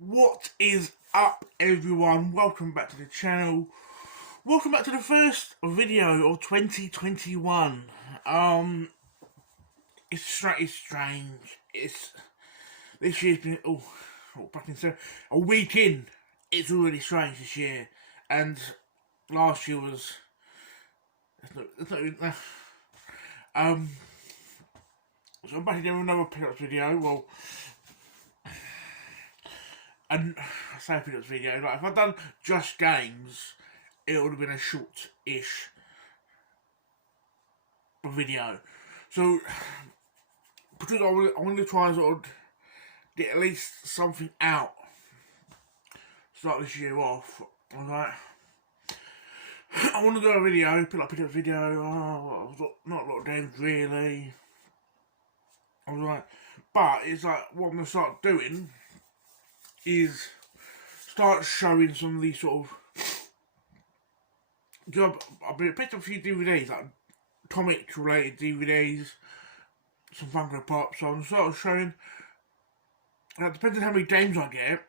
What is up, everyone? Welcome back to the channel. Welcome back to the first video of 2021. It's strange. This year's been a week in. It's already strange this year, and last year was. It's not even, so I'm back again with another pickups video. Well. And I say pickups video, like if I'd done just games, it would have been a short-ish video. So, because I wanted to try and sort of get at least something out, start this year off, I was like, I want to do a video, pickups video, not a lot of games really. I was like, but it's like, what I'm going to start doing is start showing some of these sort of I've picked up a few DVDs, like comic related DVDs, some Funko Pops, so I'm sort of showing, depending on how many games I get,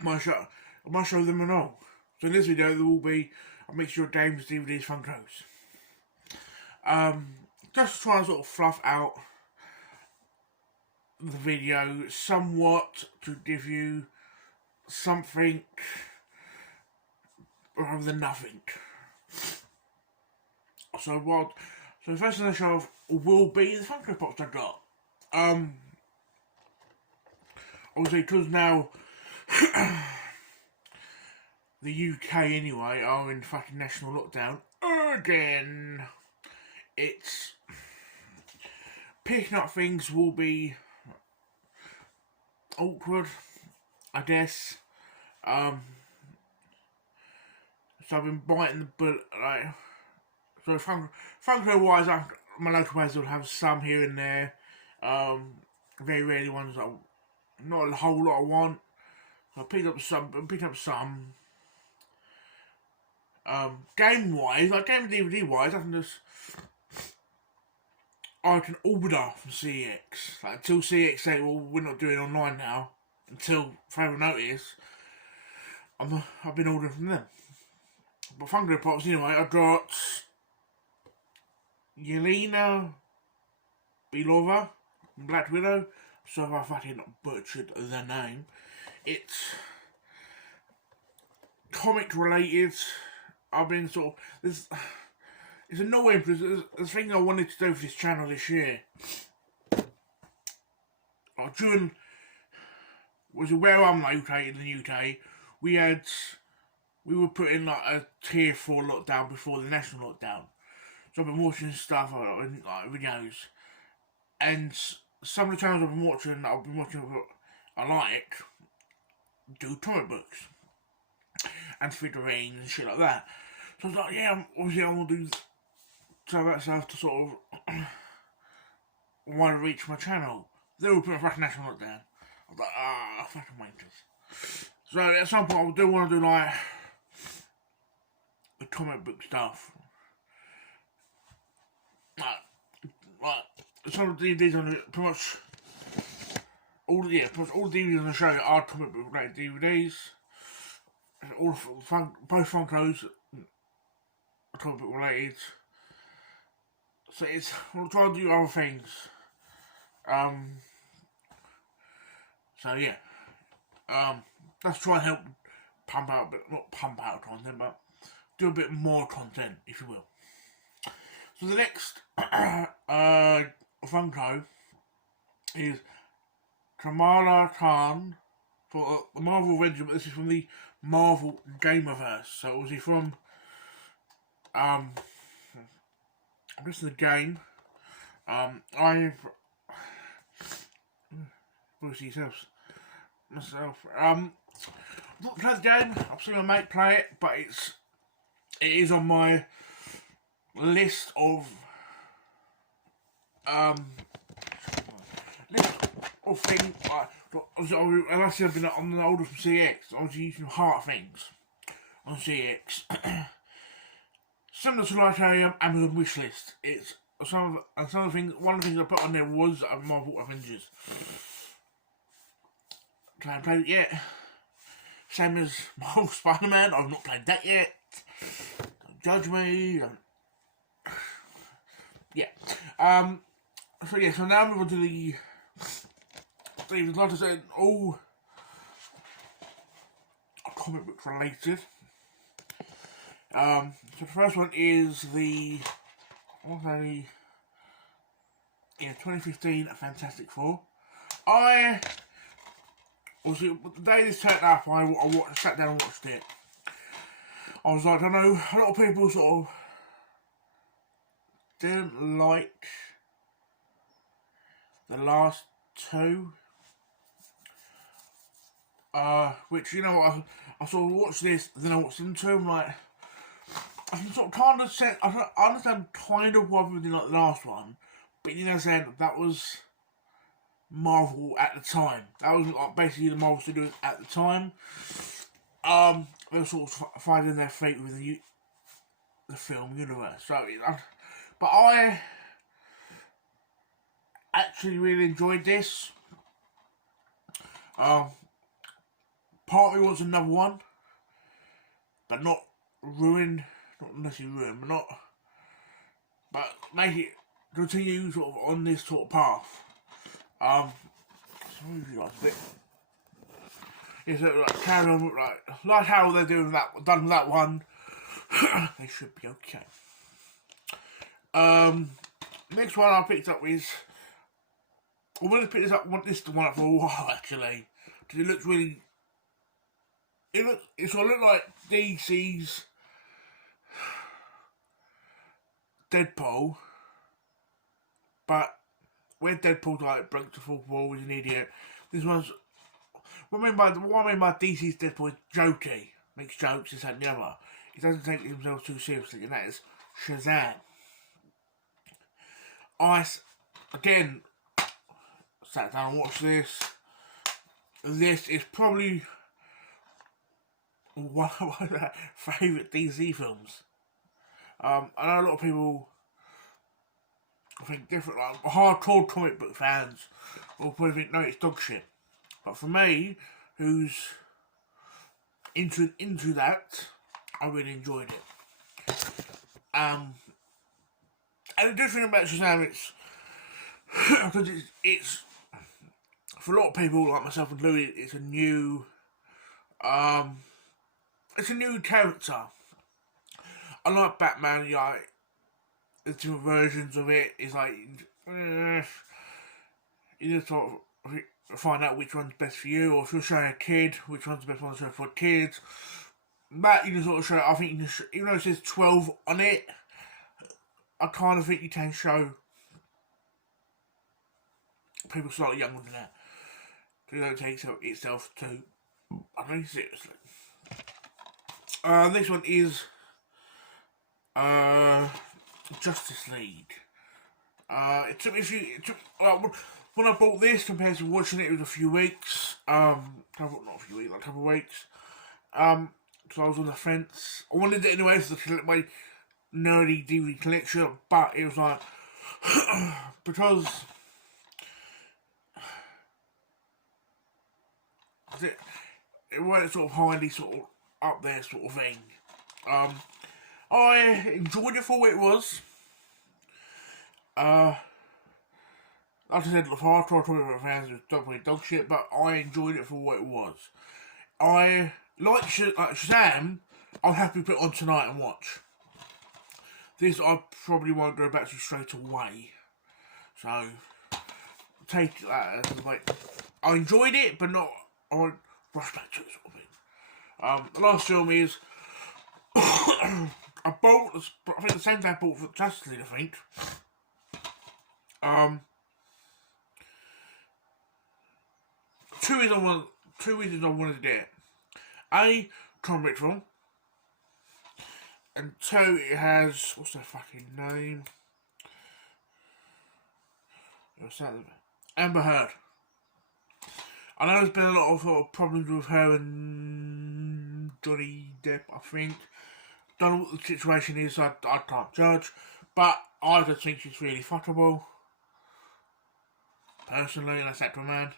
I might show them and all. So in this video there will be a mixture of games, DVDs, Funkos. Just to try and sort of fluff out the video somewhat to give you something rather than nothing. So the first thing I show off will be the Funko Pops I got. Obviously because now the UK anyway are in fucking national lockdown again, it's picking up things will be awkward, I guess. So I've been biting the bullet, like, so Funko wise, my local ways will have some here and there. Very rarely ones that not a whole lot I want. So I picked up some. Game wise, like game DVD wise, I can order from CX. Like, until CX say, well, we're not doing online now, until further notice, I've been ordering from them. But Funko Pops, anyway, I got Yelena Belova, Black Widow. So if I fucking butchered the name. It's comic related. I've been sort of it's annoying because there's thing I wanted to do for this channel this year. Like during where I'm located in the UK, we were put in like a tier 4 lockdown before the national lockdown. So I've been watching stuff like videos, and some of the channels I've been watching I like do comic books and figurines and shit like that. So I was like, yeah, obviously I want to do some of that stuff to sort of want to reach my channel. They were putting a fucking national lockdown. I was like, fucking wankers. So at some point I do want to do like the comic book stuff. Like some of the DVDs on it, pretty much all the DVDs on the show are comic book related DVDs. Both Funkos are comic book related. So we'll try to do other things. So yeah. Let's try and help pump out not pump out content, but do a bit more content, if you will. So the next Funko is Kamala Khan for the Marvel Avengers, but this is from the Marvel Gamerverse. So obviously from I'm guessing the game. I've obviously myself. Not played the game. I've seen my mate play it, but it is on my list of things. Unless I've been on the older from CX, obviously using heart things on CX. Similar to like a Amazon wish list. It's some of the things. One of the things I put on there was Marvel Avengers. I haven't played it yet. Same as Marvel Spider-Man, I've not played that yet. Don't judge me. Yeah. So yeah, so now we're on to the like I said, all comic book related. So the first one is the 2015 Fantastic Four. The day this turned up, I sat down and watched it. I was like, I know a lot of people sort of didn't like the last two. Which, you know, I sort of watched this, then I watched them two, I'm like, I can sort of kind of say, I understand kind of why people didn't like the last one, but you know, saying that was Marvel at the time. That was like basically the Marvel Studios at the time. They were sort of finding their fate with the film universe. So, but I actually really enjoyed this. Part of me wants another one, but not ruin, not necessarily ruin, but make it continue sort of on this sort of path. It's like carry on, like how they're doing that, done with that one. They should be okay. Next one I picked up is, I wanted to pick this one up for a while actually, because it looks really. It sort of looked like DC's Deadpool, but where Deadpool like broke the fourth wall, was an idiot. This one's what I mean by DC's Deadpool is jokey, makes jokes, this and the other. He doesn't take himself too seriously, and that is Shazam. I again sat down and watched this. This is probably one of my favourite DC films. I know a lot of people, I think different, like hardcore comic book fans will probably think, no, it's dog shit. But for me, who's into that, I really enjoyed it. And the different thing about Shazam, it's because it's for a lot of people like myself and Louis, it's a new character. I like Batman, like the different versions of it. It's like you just sort of find out which one's best for you, or if you're showing a kid, which one's the best one to show for kids. That you can sort of show. I think you can even though it says 12 on it, I kind of think you can show people slightly younger than that. Because it don't take itself too, I mean, seriously. Next one is Justice League. It took me when I bought this compared to watching it was a few weeks. Not a few weeks, like a couple of weeks. Because I was on the fence. I wanted it anyway to collect my nerdy DVD collection, but it was like because it wasn't sort of highly sort of up there sort of thing. I enjoyed it for what it was. Like I said, the hardcore tournament fans was definitely dog shit, but I enjoyed it for what it was. I like Shazam. I'll have to put it on tonight and watch. This I probably won't go back to straight away. So take that as like I enjoyed it, but not. I won't rush back to it sort of thing. The last film is I think the same day I bought for Justice League, I think. Two reasons I wanted to get it. A, Tom Richmond. And two, it has, what's their fucking name? Amber Heard. I know there's been a lot of sort of problems with her and Johnny Depp, I think. Don't know what the situation is, I can't judge. But I just think she's really fuckable. Personally, and that's that to a man.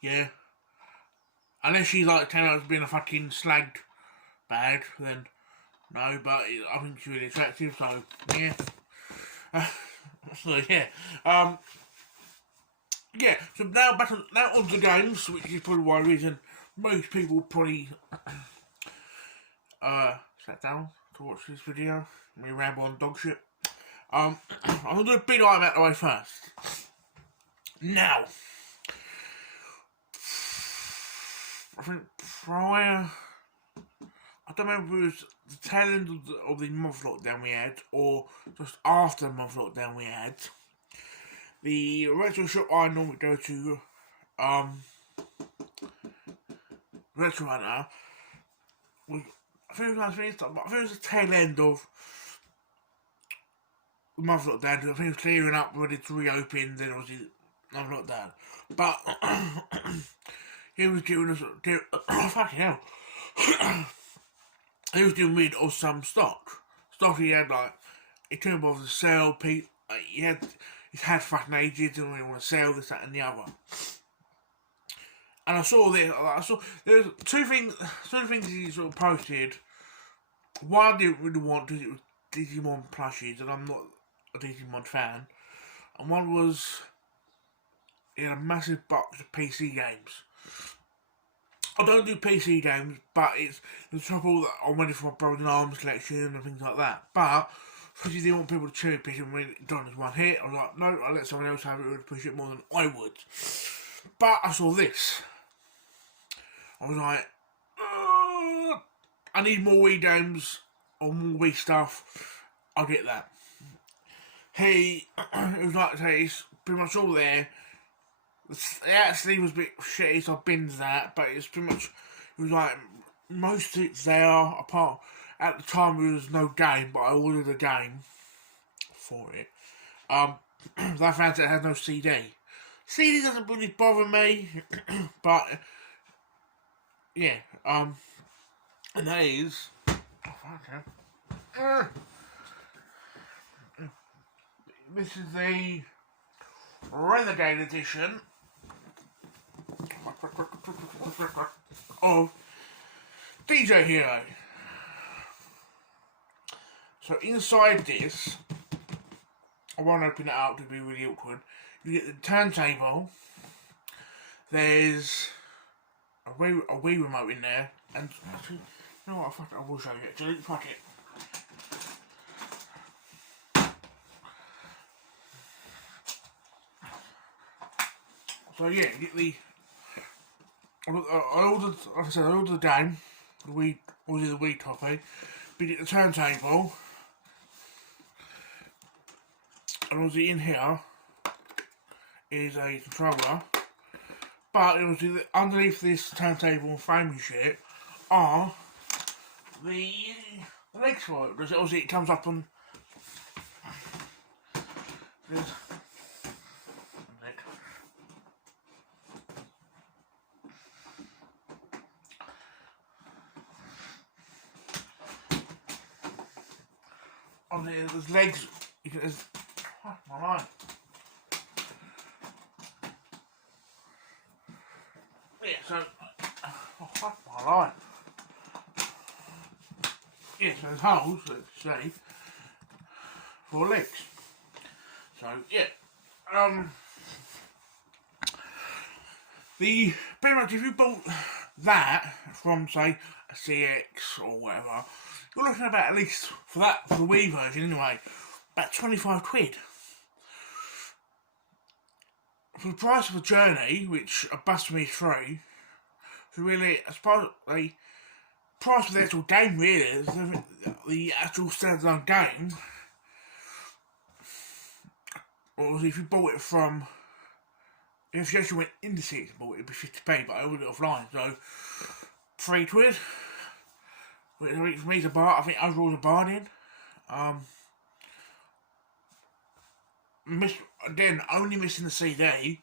Yeah. Unless she's like telling us being a fucking slagged bag, then no, but I think she's really attractive, so yeah. Uh, so yeah. Yeah, so now on to the games, which is probably one reason most people probably sat down to watch this video. Me ramble on dog shit. I'm gonna do a big item out of the way first. Now, I think prior, I don't remember if it was the tail end of the month lockdown we had, or just after the month lockdown we had. The retro shop I normally go to, Retro Hunter, was, I think it was the tail end of the month lockdown. I think it was clearing up, ready to reopen, then obviously month lockdown. But he was giving us, fucking hell. He was getting rid of some stock. Stock he had, like, he couldn't bother to sell. He's had fucking ages, didn't really want to sell this, that, and the other. And I saw this. There's two things he sort of posted. One I didn't really want because it was Digimon plushies, and I'm not a Digimon fan. And one was he had a massive box of PC games. I don't do PC games, but it's the trouble that I'm ready for my Brothers in Arms collection and things like that. But because you didn't want people to cherry pick and really done as one hit, I was like, no, I'll let someone else have it who would push it more than I would. But I saw this. I was like, I need more Wii games or more Wii stuff. I'll get that. It was like, it's pretty much all there. It actually was a bit shitty, so I binged that, but it's pretty much, it was like, most of it's there, apart, at the time there was no game, but I ordered a game for it. I found out it had no CD. CD doesn't really bother me, but, yeah, and that is, this is the Renegade edition of DJ Hero. So inside this, I won't open it out to be really awkward. You get the turntable. There's a Wii remote in there, and actually, you know what? I will show you. Actually, fuck it. So yeah, get the. I ordered, like I said, I ordered the game, the Wii copy. We get the turntable, and obviously in here is a controller. But obviously underneath this turntable and frame and shit are the legs for it. Because obviously it comes up on. There's legs. My mind. Yeah, so. Fuck my life. Yeah, so there's holes, let's say, for legs. So, yeah. Pretty much if you bought that from, say, a CX or whatever, you're looking about at least, for the Wii version anyway, about 25 quid. For the price of a Journey, which a bust me through, so really, I suppose the price of the actual game really is the actual standalone game. Or if you bought it from, if you actually went in the CX and bought it, it'd be 50p, but I ordered it offline, so 3 quid. For me to buy, I think overall a bargain. Again, only missing the CD,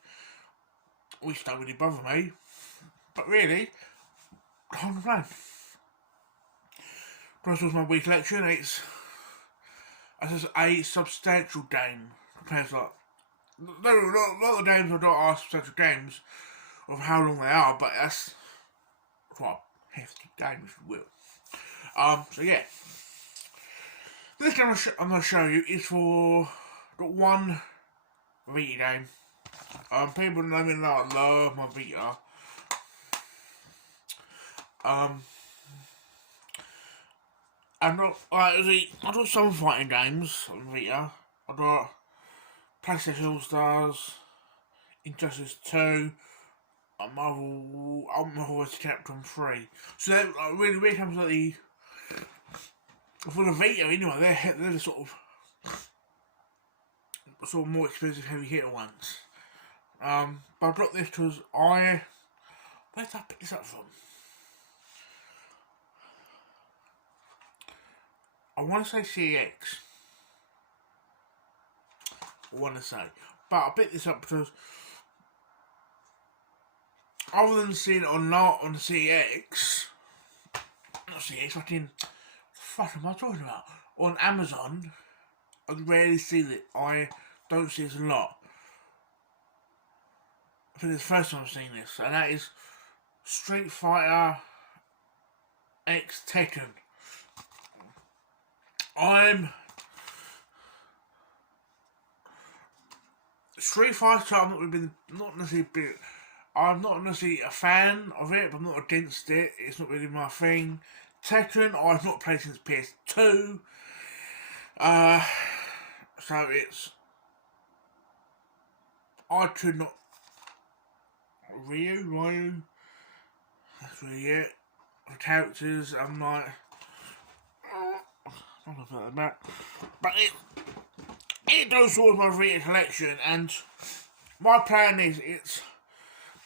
which don't really bother me. But really, can't complain. Plus, with my Wii collection, it's a substantial game compared to like. No, a lot of the games I don't are substantial games. of how long they are, but that's quite a hefty game, if you will. So yeah. This game I'm going to show you is for got one Vita game. People know me know I love my Vita. I got some fighting games on Vita. I got PlayStation All Stars, Injustice 2, Marvel vs. Capcom 3. So that really when it comes to the for the Vita anyway, they're the sort of more expensive heavy hitter ones. But I got this because where did I pick this up from? I want to say CX. But I picked this up because other than seeing it on CX, not CX, fucking, what the fuck am I talking about? On Amazon, I rarely see it. I don't see this a lot. I think it's the first time I've seen this, and that is Street Fighter X Tekken. Street Fighter, I'm not necessarily a fan of it, but I'm not against it. It's not really my thing. Tekken, I've not played since PS2. So it's... I could not... Ryu? That's really it. The characters, I'm like... I don't know about that. But it goes towards my Vita collection, and my plan is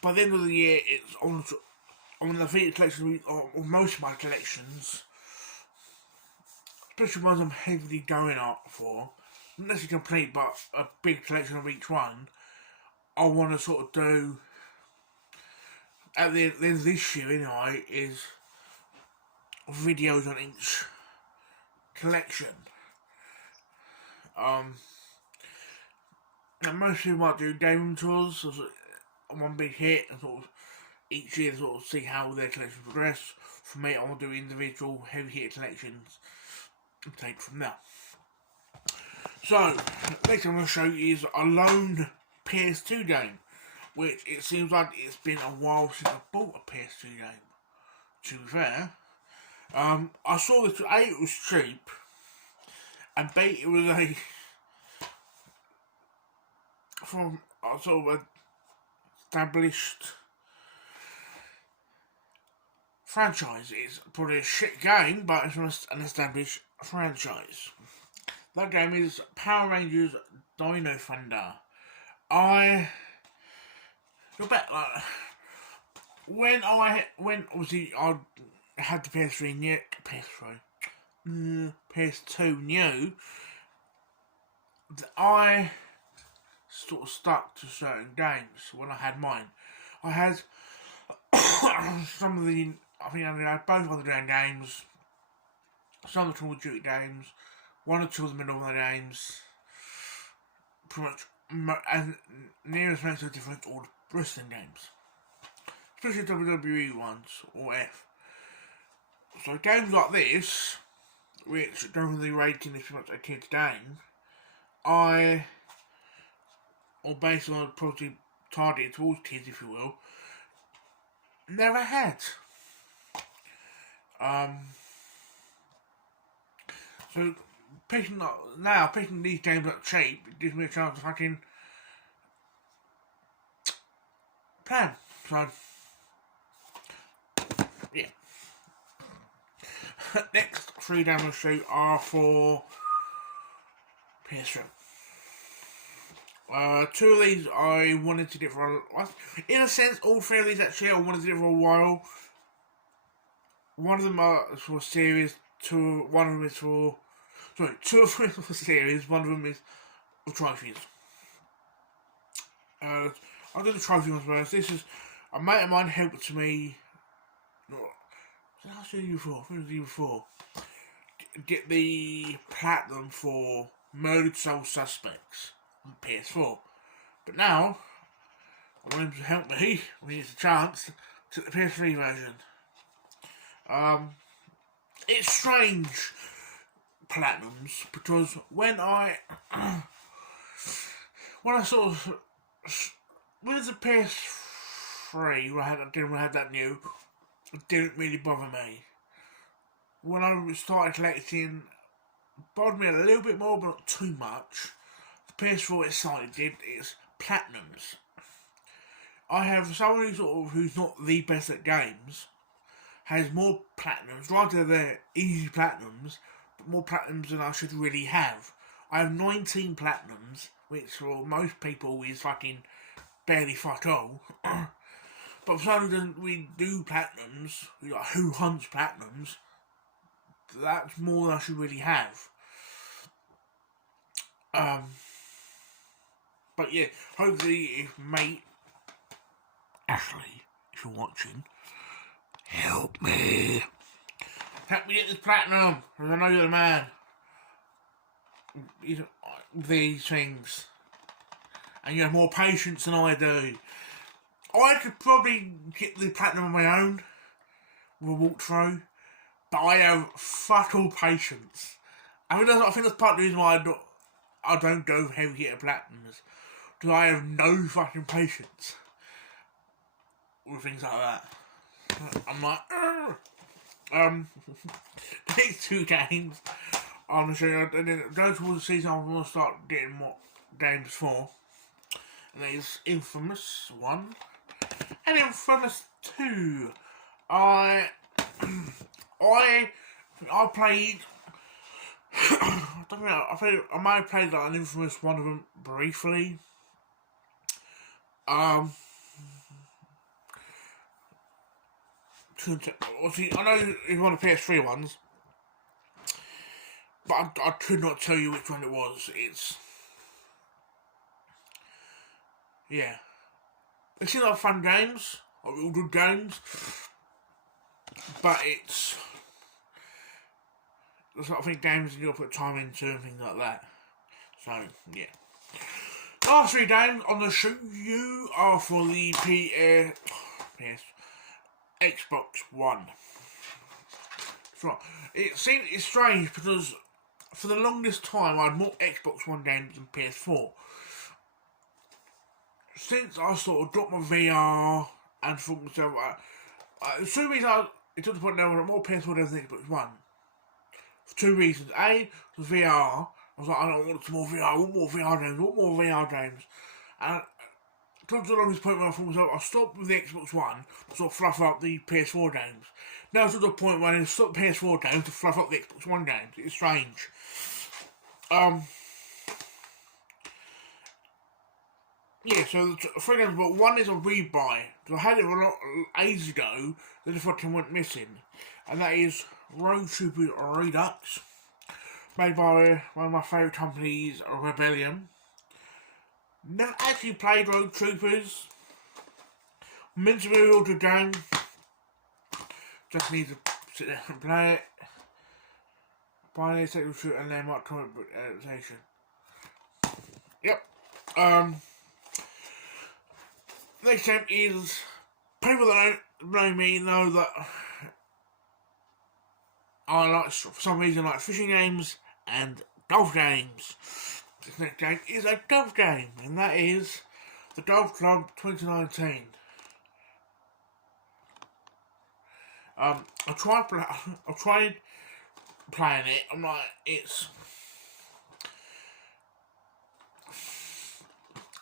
by the end of the year it's on the Vita collection of most of my collections, especially ones I'm heavily going up for, not necessarily complete but a big collection of each one. I want to sort of do at the end of this year anyway is videos on each collection. And most people might do game tours on one big hit and sort of each year sort of see how their collection progress. For me, I want to do individual heavy hit collections and take from there. So, next I'm going to show you is a lone PS2 game, which it seems like it's been a while since I bought a PS2 game. To be fair, I saw this. A, it was cheap, and B, it was from a sort of established franchise. It's probably a shit game, but it's from an established franchise. That game is Power Rangers Dino Thunder. When obviously I had the PS2 new, I sort of stuck to certain games when I had mine. I had I think I had both of the games, some of the Call of Duty games, one or two of the Middle of the games, pretty much, and nearest makes a difference, all the wrestling games, especially WWE ones or F. So games like this, which don't really rating is pretty much a kid's game, or based on probably targeted towards kids, if you will, never had. So picking these games up cheap, it gives me a chance to fucking plan. So yeah. Next 3 games I'll show you are for PS3. 2 of these I wanted to get for in a sense, all 3 of these actually I wanted to get for a while. One of them are for series, two of them is for series, one of them is for trophies. I'll do the trophy ones first. This is a mate of mine helped me. I'll show you before. Get the platinum for Murdered Soul Suspects on PS4. But now, I want him to help me when he gets a chance to the PS3 version. It's strange, Platinums, because when I sort of with the PS3, when I had that new, it didn't really bother me. When I started collecting, it bothered me a little bit more, but not too much. The PS4 excited is Platinums. I have someone who's not the best at games, has more Platinums, rather they're easy Platinums, but more Platinums than I should really have. I have 19 Platinums, which for most people is fucking barely fuck all. But for someone who doesn't really do Platinums, who hunts Platinums, that's more than I should really have. But yeah, hopefully if mate Ashley, if you're watching, help me get this platinum, because I know you're the man. These things, and you have more patience than I do. I could probably get the platinum on my own with a walkthrough, but I have fuck all patience. I think that's part of the reason why I don't go heavy hitter platinums, because I have no fucking patience with things like that. I'm like, next two games I'm going to show you, and then go towards the season I'm going to start getting what games for. And there's Infamous 1 and Infamous 2. I played I don't know, I might have played like an Infamous one of them briefly. Obviously, I know it's one of the PS3 ones, but I could not tell you which one it was. Yeah. They seem like fun games, or all good games, but it's the sort of thing games you gotta put time into and things like that. So, yeah. Last three games on the show you are for the Xbox One. So, it's strange because for the longest time I had more Xbox One games than PS4. Since I sort of dropped my VR and thought myself, it took the point now where I'm more PS4 than Xbox One. For two reasons. A, was VR. I was like, I don't want some more VR, I want more VR games. And it took to the longest point where I thought myself, I'll stop with the Xbox One to sort of fluff up the PS4 games. Now it's to the point where I stop PS4 games to fluff up the Xbox One games. It's strange. Yeah, so the three games, but one is a rebuy. Because I had it a lot ages ago, then the fucking went missing. And that is Road Troopers Redux, made by one of my favourite companies, Rebellion. Never actually played Road Troopers. Meant to be a real good game. Just need to sit there and play it. Buy the second shoot and then mark comic book adaptation. Yep. Next game is, people that don't know me know that I like, for some reason, like fishing games and golf games. This next game is a golf game, and that is the Golf Club 2019. I tried playing it. I'm like,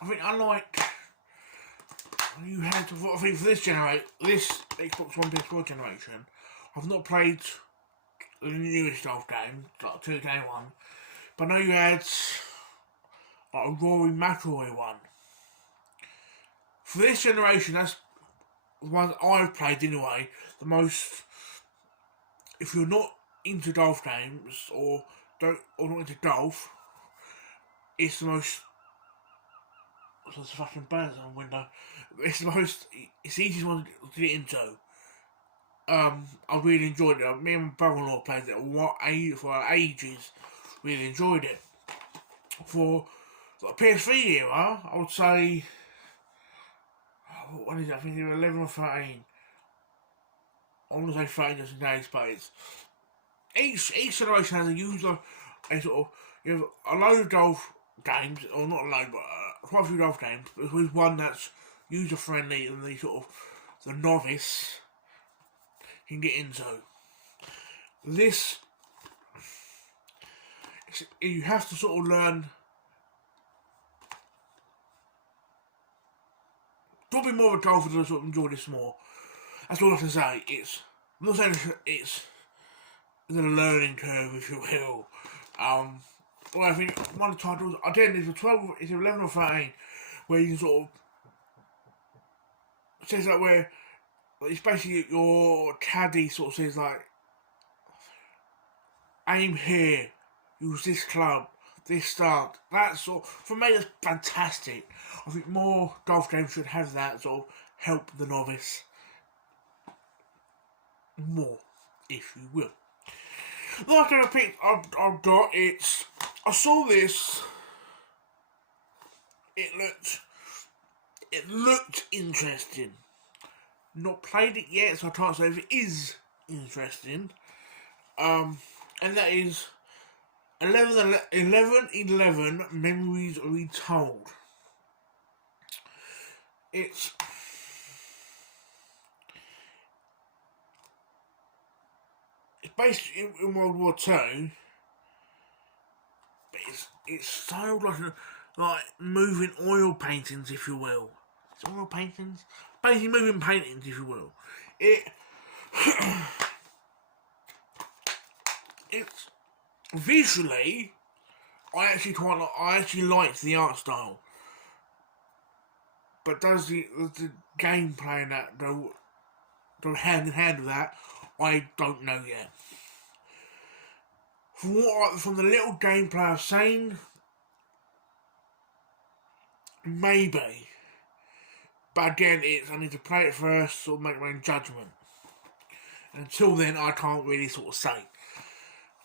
I think I like. You had to. I think for this Xbox One PS4 generation, I've not played the newest golf game, like 2K1, but I know you had like a Rory McIlroy one. For this generation, that's the one I've played anyway. The most, if you're not into golf games or not into golf, it's the most. There's fucking birds on the window. It's the easiest one to get into. I really enjoyed it. Me and my brother-in-law played it for ages. Really enjoyed it. For the PS3 era, I would say what is it? I think they're 11 or 13. I want to say 13 just in case, but it's each generation has a user, a sort of, you have a load of golf games, or not a load, but quite a few golf games, but there's one that's user friendly and the sort of the novice can get into. This, you have to sort of learn. Probably more of a golfer to sort of enjoy this more. That's all I can say. I'm not saying it's a learning curve, if you will. Well, I think one of the titles, again, it's a 12, it's 11 or 13, where you can sort of, it says like where, it's basically your caddy sort of says like, aim here, use this club, this start, that sort. For me, that's fantastic. I think more golf games should have that sort of help the novice more, if you will. The last thing I picked, I've got, I saw this, it looked interesting. Not played it yet, so I can't say if it is interesting. And that is 11 Memories Retold. It's based in World War II, but it's styled like moving oil paintings, if you will. It's oil paintings? Basically moving paintings, if you will. It's visually, I actually liked the art style. But does the gameplay and that go hand in hand with that? I don't know yet. From the little gameplay I've seen, maybe. But again, I need to play it first, sort of make my own judgment. And until then, I can't really sort of say.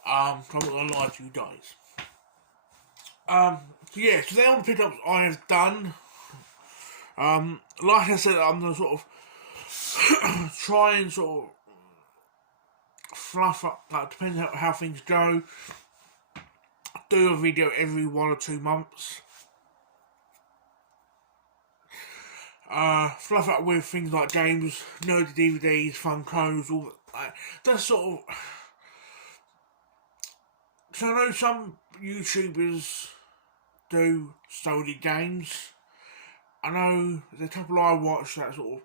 I'm not gonna lie to you guys. So they're all the pickups I have done. Like I said, I'm gonna sort of try and sort of fluff up, like, depending on how things go. Do a video every 1 or 2 months. Fluff up with things like games, nerdy DVDs, Funkos, all that. That's sort of. So I know some YouTubers do solely games. I know there's a couple I watch that sort of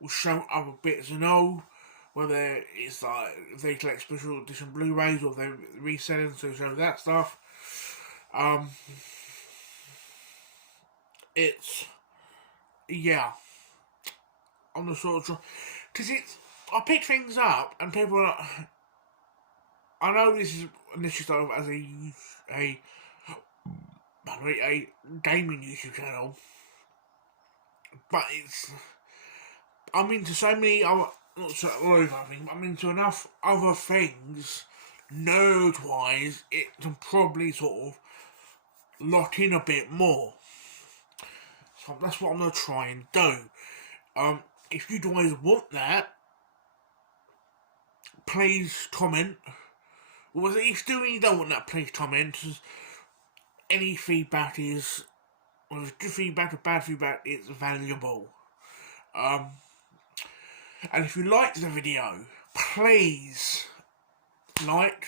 will show other bits and all. Whether it's like if they collect special edition Blu-rays or they're reselling to show that stuff. Yeah. I'm the sort of because I pick things up and people are. I know this is initially started as a gaming YouTube channel, but I'm into so many other. I'm into enough other things, nerd-wise, it can probably sort of lock in a bit more. So that's what I'm going to try and do. If you guys want that, please comment. Well, if you don't want that, please comment. Any feedback is, whether it's good feedback or bad feedback, it's valuable. And if you liked the video, please like.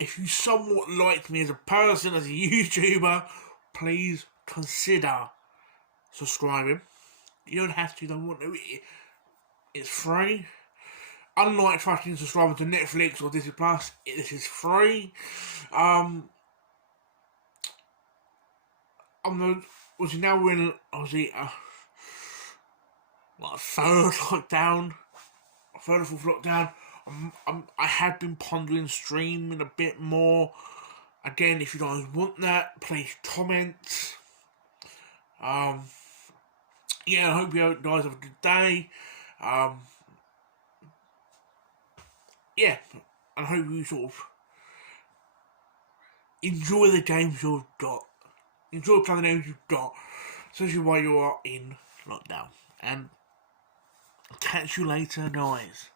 If you somewhat like me as a person, as a YouTuber, please consider subscribing. You don't have to, don't want to. It's free. Unlike fucking subscribing to Netflix or Disney Plus, this is free. Now we're in, obviously, like third or fourth lockdown. I have been pondering streaming a bit more. Again, if you guys want that, please comment. I hope you guys have a good day. And I hope you sort of enjoy the games you've got. Enjoy playing the games you've got. especially while you are in lockdown. And catch you later, guys.